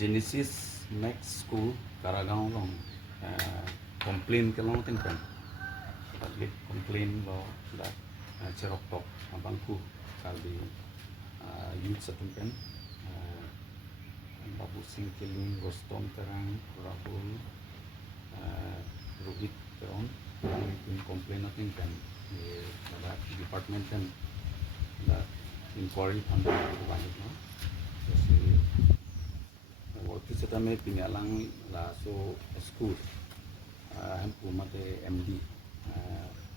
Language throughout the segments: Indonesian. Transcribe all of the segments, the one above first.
Genesis Max School Karagaon long complain ke long tingkan public complain lo da cerok tok abangku kali youth setingkan Babu Singkiling Rostom terang Rahul Rohit terang yang complain tingkan da department kan da inquiry pandang banyak no jadi waktu kita me pinalang la so school hampu mate MD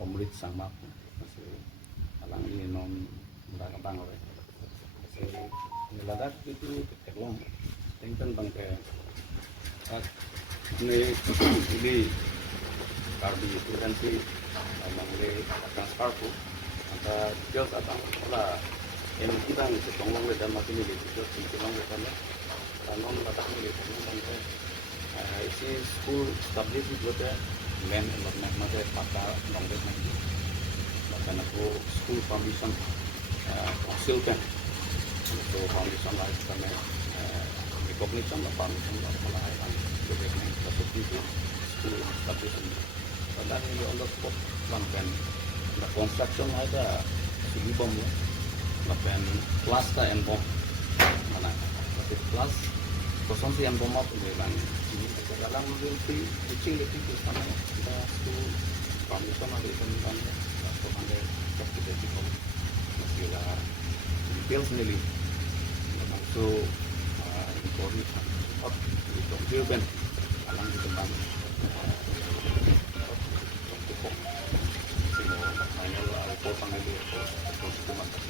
Omrit sama kasi alang ini non mula bang ore kasi niladak itu kekelong tingkan bang ke ini kardi itu kan si mangre transfer ko ada details atang la yang kita ngi tongong le dan masih ni details tongong le kan non batak ni bang ke isi school established itu ada men environment mate pakar nongdet nanti bahkan aku school foundation council kan so foundation lah kami recognize sama foundation lah mulai kan development seperti itu school establishment dan ini on the spot kan the construction ada segi bom ya bahkan plus ta and bom mana tapi plus kosong sih yang bom apa kan ini dalam lebih teaching lebih sama kita school foundation ada kan atau ada activity kom masih lah details sendiri so important untuk jawaban alam di tempat untuk final report panggil itu